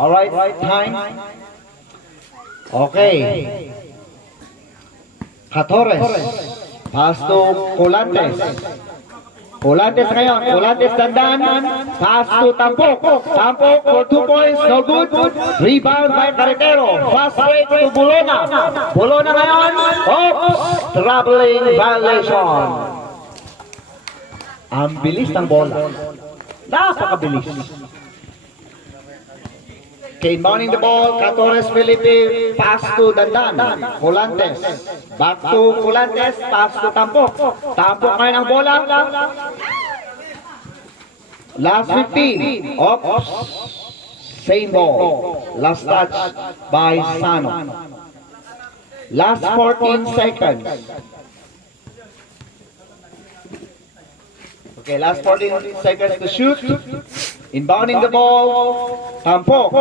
Alright, time. Okay. Catores. Pass to Colantes. Colantes ngayon. Colantes dandan. Pass to Tampok. Tampok for 2 points. No good. Rebound by Carretero. Fast break to Bolona. Bolona ngayon. Oops! Traveling violation. Ang bilis ng bola. Napakabilis. Okay, inbounding the ball, Catores Felipe, pass to Dandan, Colantes, back to Colantes, pass to Tampok. Tampok ngayon ang bola. Last 15, oops, same ball, last touch by Sano. Last 14 seconds. Okay, last 14 seconds to shoot. Inbounding the ball, Tampok.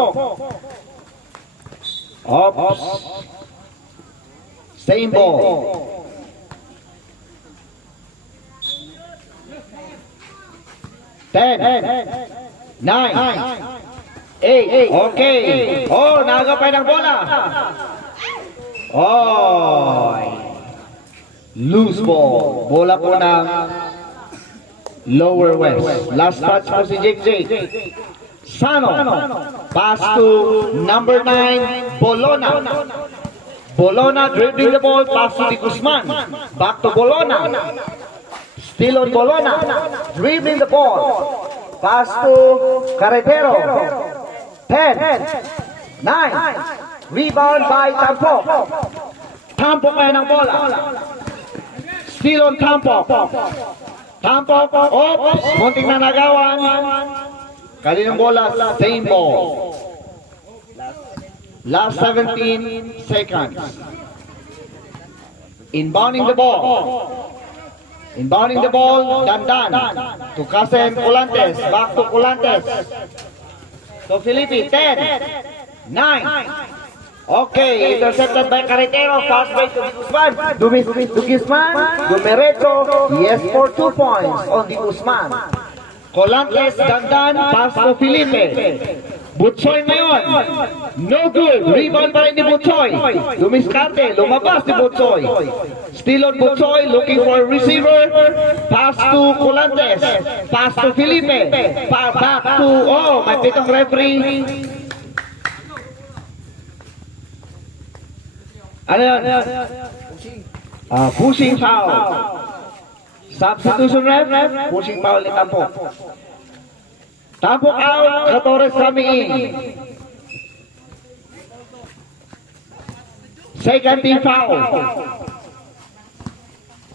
Oops. Same ball. Ten, 9, 8. Okay. Oh, nagapay ng bola. Oh. Loose ball. Bola po ng Lower West. Last touch po si Jake. Sano. Pass to number 9, Bolona. Bolona dribbling the ball. Pass to Di Guzman. Back to Bolona. Still on Bolona. Dribbling the ball. Pass to Carretero. 10, 9. Rebound by Tampok. Tampok ngayon ang bola. Still on Tampok. Tampok, oops, munting na nagawan. Kaninang bola, same ball. Last 17 seconds. Inbounding the ball. Inbounding the ball, Dandan. To Kasen Colantes, back to Colantes. To Felipe, 10, 9. Okay, intercepted by Carretero, fast break to Di Guzman, Dumerecho, yes for 2 points on Di Guzman. Colantes, Dandan, pass to Felipe. Butsoy ngayon, no good, rebound pa rin ni Butsoy. Dumiskarte, lumabas ni Butsoy. Still on Butsoy, looking for a receiver. Pass to Colantes, pass to Felipe. Back to, oh, may pitong referee. Ano yun? Pushing foul. Substitution ref, pushing foul ni Tampok. Tampok out, Catores coming in. Second team foul.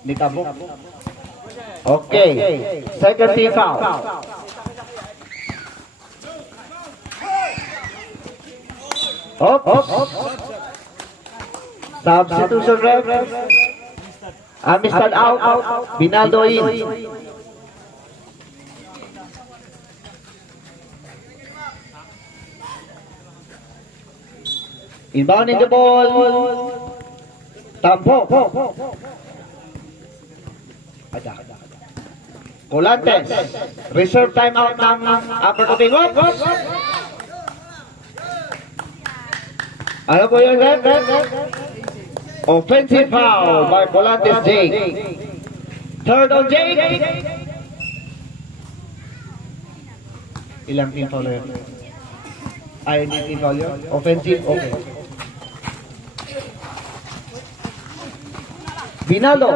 Ni Tampok. Okay, second team foul. Oops. Substitution ref. Amistad out. Binaldo in. Inbounding the ball. Tampok. Colantes. Reserve timeout ng upper to Bingot. Ano po yun, ref? Offensive foul by Colantes Jake. Third on Jake. Ilang team foul yun? Ay, hindi team foul yun? Offensive? Okay. Binaldo.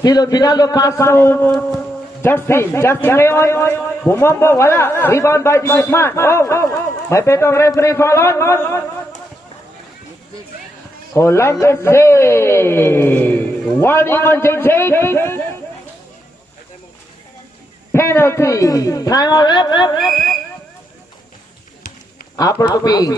Still on Binaldo, pass to Justin. Justin ngayon. Bumombo, wala. Rebound by Di Guzman. Oh, may petong referee foul on. Colantes Jake. Warning on Jake. Penalty. Time out. Upper to be.